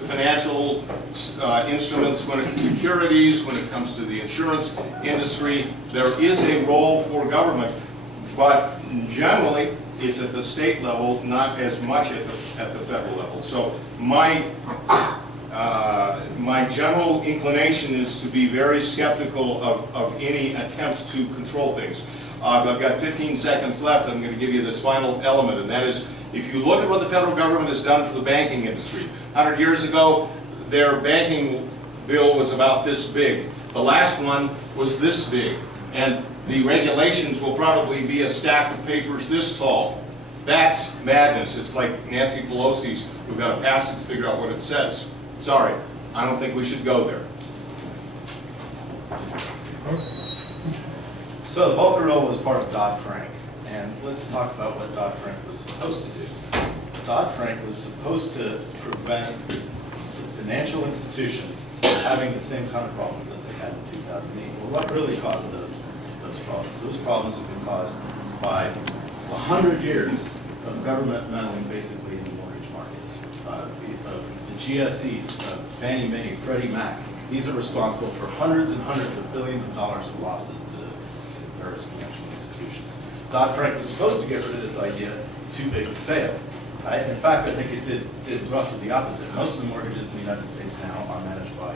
Financial instruments, when it comes to securities, when it comes to the insurance industry, there is a role for government, but generally it's at the state level, not as much at the federal level. So my general inclination is to be very skeptical of any attempt to control things. If I've got 15 seconds left, I'm going to give you this final element, and that is, if you look at what the federal government has done for the banking industry, 100 years ago, their banking bill was about this big. The last one was this big. And the regulations will probably be a stack of papers this tall. That's madness. It's like Nancy Pelosi's, we've got to pass it to figure out what it says. Sorry, I don't think we should go there. So the Volcker Rule was part of Dodd-Frank, and let's talk about what Dodd-Frank was supposed to do. Dodd-Frank was supposed to prevent the financial institutions from having the same kind of problems that they had in 2008. Well, what really caused those problems? Those problems have been caused by 100 years of government meddling basically in the mortgage market. The GSEs, Fannie Mae, Freddie Mac, these are responsible for hundreds and hundreds of billions of dollars of losses to various financial institutions. Dodd-Frank was supposed to get rid of this idea, too big to fail. In fact, I think it did roughly the opposite. Most of the mortgages in the United States now are managed by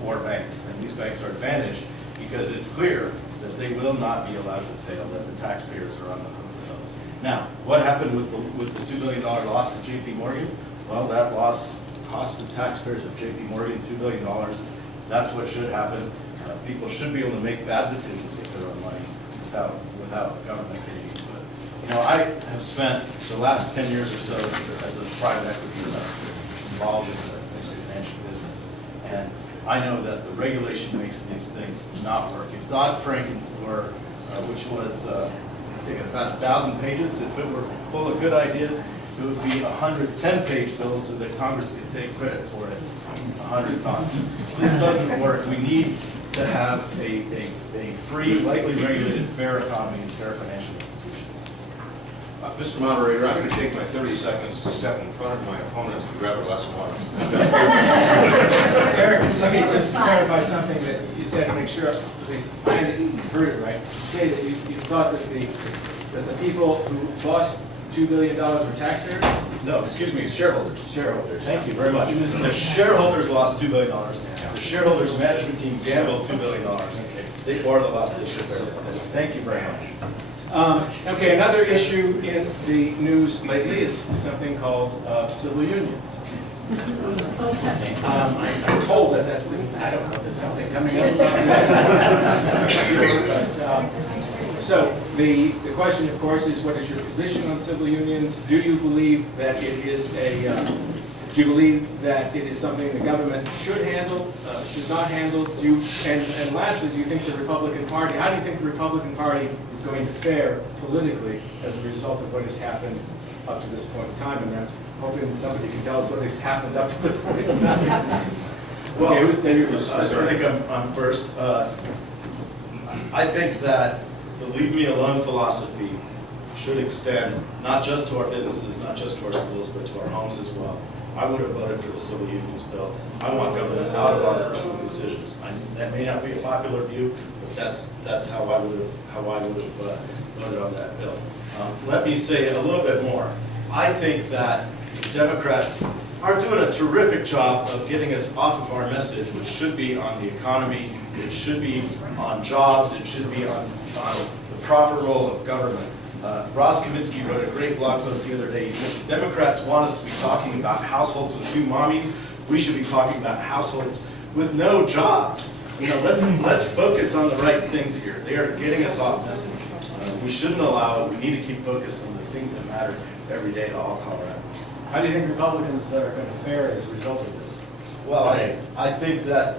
4 banks, and these banks are advantaged because it's clear that they will not be allowed to fail, that the taxpayers are on the hook for those. Now, what happened with the $2 billion loss at JP Morgan? Well, that loss cost the taxpayers of JP Morgan $2 billion. That's what should happen. People should be able to make bad decisions with their own money without government getting into it. You know, I have spent the last 10 years or so as a private equity investor involved in the financial business, and I know that the regulation makes these things not work. If Dodd-Frank were, which was, I think it's about 1,000 pages, if it were full of good ideas, it would be a 110-page bill so that Congress could take credit for it 100 times. This doesn't work. We need to have a free, lightly regulated, fair economy and fair financial institutions. Mr. Moderator, I'm going to take my 30 seconds to step in front of my opponents and grab a glass of water. Eric, let me just clarify something that you said to make sure, at least I heard it right. You say that you thought that the people who lost $2 billion were taxpayers? No, excuse me, shareholders. Shareholders. Thank you very much. The shareholders lost $2 billion. The shareholders management team gambled $2 billion. They bore the loss they should bear. Thank you very much. Okay, another issue in the news lately is something called civil unions. I'm told that that's been, I don't know if there's something coming up. So the question, of course, is what is your position on civil unions? Do you believe that it is do you believe that it is something the government should handle, should not handle? And lastly, do you think the Republican Party, how do you think the Republican Party is going to fare politically as a result of what has happened up to this point in time? And I'm hoping somebody can tell us what has happened up to this point in time. Well, okay, who's then? I think I'm first. I think that the leave me alone philosophy should extend not just to our businesses, not just to our schools, but to our homes as well. I would have voted for the civil unions bill. I want government out of our personal decisions. That may not be a popular view, but that's how I would have voted on that bill. Let me say a little bit more. I think that Democrats are doing a terrific job of getting us off of our message, which should be on the economy, it should be on jobs, it should be on the proper role of government. Ross Kaminsky wrote a great blog post the other day. He said, the Democrats want us to be talking about households with 2 mommies. We should be talking about households with no jobs. You know, let's focus on the right things here. They are getting us off message. We shouldn't allow it. We need to keep focused on the things that matter every day to all Coloradans. How do you think Republicans are going to fare as a result of this? Well, I think that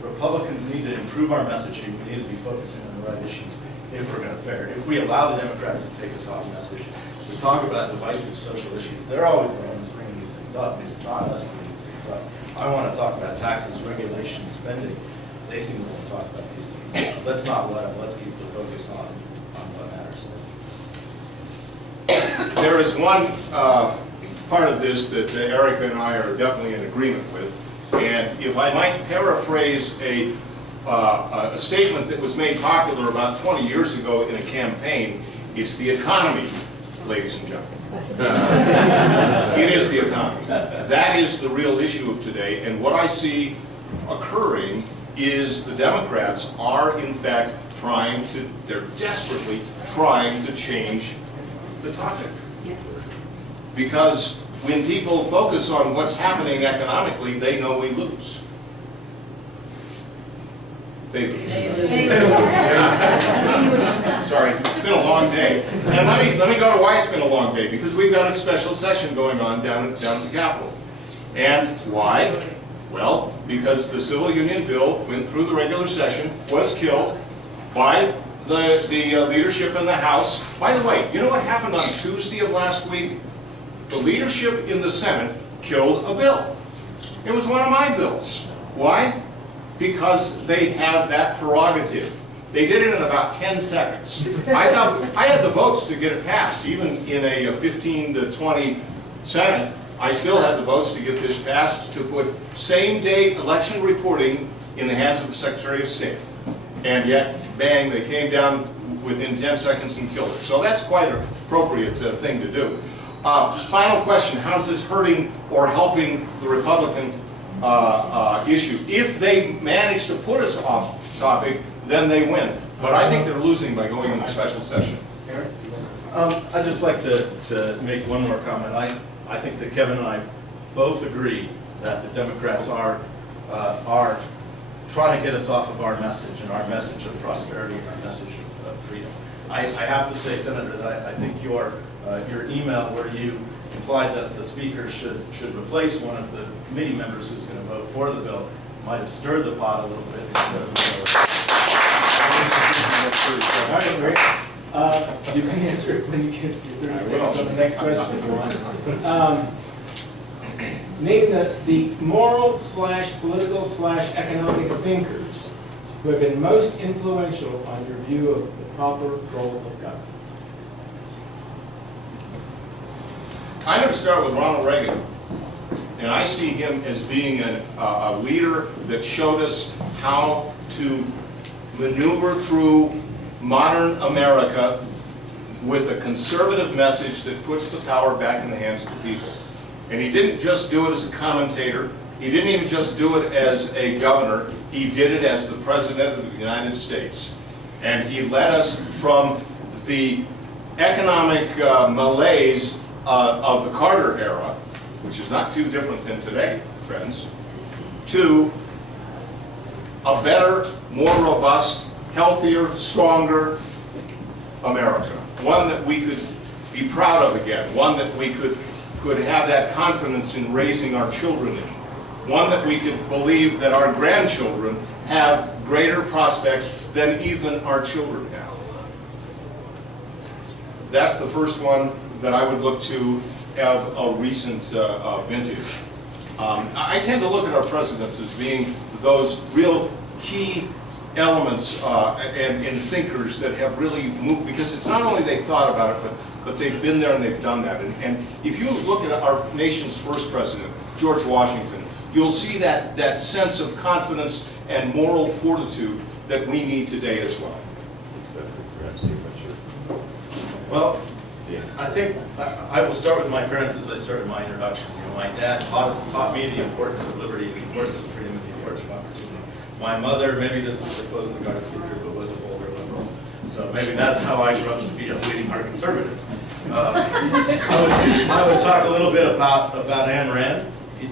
Republicans need to improve our messaging. We need to be focusing on the right issues if we're going to fare. If we allow the Democrats to take us off message, to talk about divisive social issues, they're always the ones bringing these things up. It's not us bringing these things up. I want to talk about taxes, regulation, spending. They seem to want to talk about these things. Let's not let them. Let's keep the focus on what matters. There is one part of this that Erica and I are definitely in agreement with. And if I might paraphrase a statement that was made popular about 20 years ago in a campaign, it's the economy, ladies and gentlemen. It is the economy. That is the real issue of today, and what I see occurring is the Democrats are in fact they're desperately trying to change the topic. Because when people focus on what's happening economically, they know we lose. They lose. Sorry, it's been a long day. And let me go to why it's been a long day, because we've got a special session going on down at the Capitol. And why? Well, because the civil union bill went through the regular session, was killed by the leadership in the House. By the way, you know what happened on Tuesday of last week? The leadership in the Senate killed a bill. It was one of my bills. Why? Because they have that prerogative. They did it in about 10 seconds. I thought I had the votes to get it passed. Even in a 15 to 20 Senate, I still had the votes to get this passed to put same-day election reporting in the hands of the Secretary of State. And yet, bang, they came down within 10 seconds and killed it. So that's quite an appropriate thing to do. Final question, how's this hurting or helping the Republican issue? If they manage to put us off topic, then they win. But I think they're losing by going into special session. Eric? I'd just like to make one more comment. I think that Kevin and I both agree that the Democrats are trying to get us off of our message, and our message of prosperity and our message of freedom. I have to say, Senator, that I think your email where you implied that the speaker should replace one of the committee members who's going to vote for the bill might have stirred the pot a little bit. All right, great. You can answer it when you get your 30 seconds on the next question if you want. Name the moral/political/economic thinkers who have been most influential on your view of the proper role of government. I'm going to start with Ronald Reagan. And I see him as being a leader that showed us how to maneuver through modern America with a conservative message that puts the power back in the hands of the people. And he didn't just do it as a commentator. He didn't even just do it as a governor. He did it as the President of the United States. And he led us from the economic malaise of the Carter era, which is not too different than today, friends, to a better, more robust, healthier, stronger America. One that we could be proud of again. One that we could have that confidence in raising our children in. One that we could believe that our grandchildren have greater prospects than even our children have. That's the first one that I would look to have a recent vintage. I tend to look at our presidents as being those real key elements and thinkers that have really moved, because it's not only they thought about it, but they've been there and they've done that. And if you look at our nation's first president, George Washington, you'll see that sense of confidence and moral fortitude that we need today as well. Well, I think I will start with my parents as I started my introduction. You know, my dad taught me the importance of liberty, the importance of freedom, and the importance of opportunity. My mother, maybe this is a close to the guard secret, but was a bolder liberal. So maybe that's how I grew up to be a bleeding heart conservative. I would talk a little bit about Ayn Rand.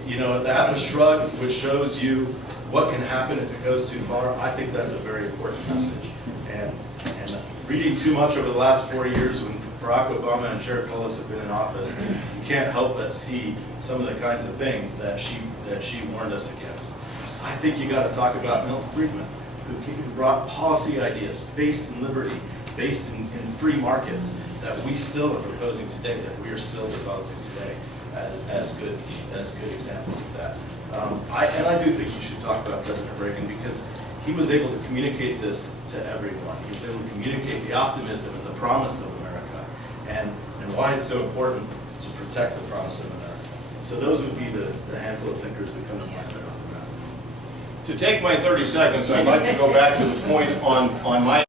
You know, the Atlas Shrugged, which shows you what can happen if it goes too far. I think that's a very important message. And reading too much over the last 4 years when Barack Obama and Jared Polis have been in office, you can't help but see some of the kinds of things that she warned us against. I think you got to talk about Milton Friedman, who brought policy ideas based in liberty, based in free markets that we still are proposing today, that we are still developing today as good examples of that. I do think you should talk about President Reagan, because he was able to communicate this to everyone. He was able to communicate the optimism and the promise of America, and why it's so important to protect the promise of America. So those would be the handful of thinkers that come to mind right off the bat. To take my 30 seconds, I'd like to go back to the point on my